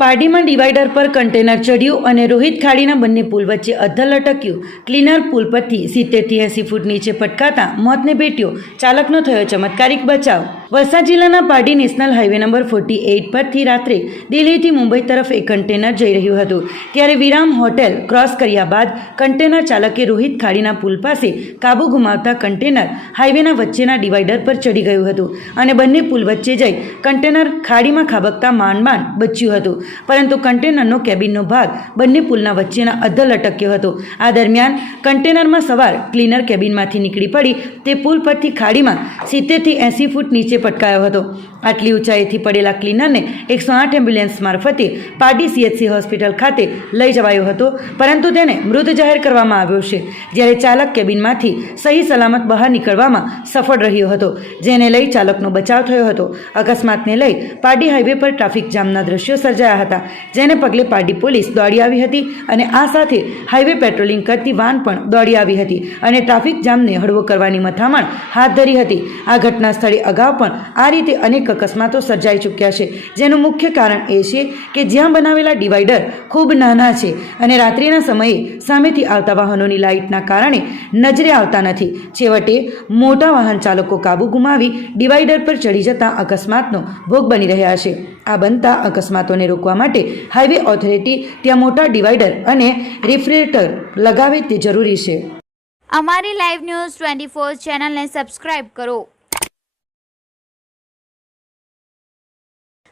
પારડીમાં divider પર container ચડ્યું અને રોહિત ખાડીના બંને પુલ વચ્ચે અદ્ધર લટક્યું. ક્લીનર પુલ પરથી સિત્તેરથી એંસી ફૂટ નીચે પટકાતા મોતને ભેટ્યો. ચાલકનો થયો ચમત્કારિક બચાવ. વલસાડ જિલ્લાના Pardi national highway number forty eight પરથી રાત્રે દિલ્હીથી મુંબઈ તરફ એક કન્ટેનર જઈ રહ્યું હતું. ત્યારે વિરામ હોટેલ ક્રોસ કર્યા બાદ કન્ટેનર ચાલકે રોહિત ખાડીના પુલ પાસે કાબુ ગુમાવતા કન્ટેનર હાઈવેના વચ્ચેના ડિવાઈડર પર ચડી ગયું હતું અને બંને પુલ વચ્ચે જઈ કન્ટેનર ખાડીમાં ખાબકતા માંડ માંડ બચ્યું હતું. પરંતુ કન્ટેનરનો કેબિનનો ભાગ બંને પુલના વચ્ચેના અદ્ધર લટક્યો હતો. આ દરમિયાન કન્ટેનરમાં સવાર ક્લીનર કેબિનમાંથી નીકળી પડી તે પુલ પરથી ખાડીમાં સિત્તેરથી એંસી ફૂટ નીચે પટકાયો હતો. આટલી ઊંચાઈથી પડેલા ક્લીનરને એકસો આઠ એમ્બ્યુલન્સ મારફતે પારડી સીએચસી હોસ્પિટલ ખાતે લઈ જવાયો હતો, પરંતુ તેને મૃત જાહેર કરવામાં આવ્યો છે. જ્યારે ચાલક કેબિનમાંથી સહી સલામત બહાર નીકળવામાં સફળ રહ્યો હતો, જેને લઈ ચાલકનો બચાવ થયો હતો. અકસ્માતને લઈ પારડી હાઈવે પર ટ્રાફિક જામના દ્રશ્યો સર્જાયા હતા, જેને પગલે પારડી પોલીસ દોડી આવી હતી અને આ સાથે હાઈવે પેટ્રોલિંગ કરતી વાન પણ દોડી આવી હતી અને ટ્રાફિક જામને હળવો કરવાની મથામણ હાથ ધરી હતી. આ ઘટના સ્થળે અગાઉ પણ આ રીતે અનેક અકસ્માતો સર્જાઈ ચૂક્યા છે. જેનું મુખ્ય કારણ એ છે કે જ્યાં બનાવેલા ડિવાઈડર ખૂબ નાના છે અને રાત્રિના સમયે સામેથી આવતા વાહનોની લાઇટના કારણે નજરે આવતા નથી. છેવટે મોટા વાહન ચાલકો કાબુ ગુમાવી ડિવાઈડર પર ચડી જતા અકસ્માતનો ભોગ બની રહ્યા છે. આ બનતા અકસ્માતોને રોકવા માટે હાઈવે ઓથોરિટી ત્યાં મોટા ડિવાઈડર અને રિફ્રેટર લગાવે તે જરૂરી છે. અમારી લાઈવ ન્યૂઝ ટ્વેન્ટી ફોર ચેનલને સબસ્ક્રાઇબ કરો.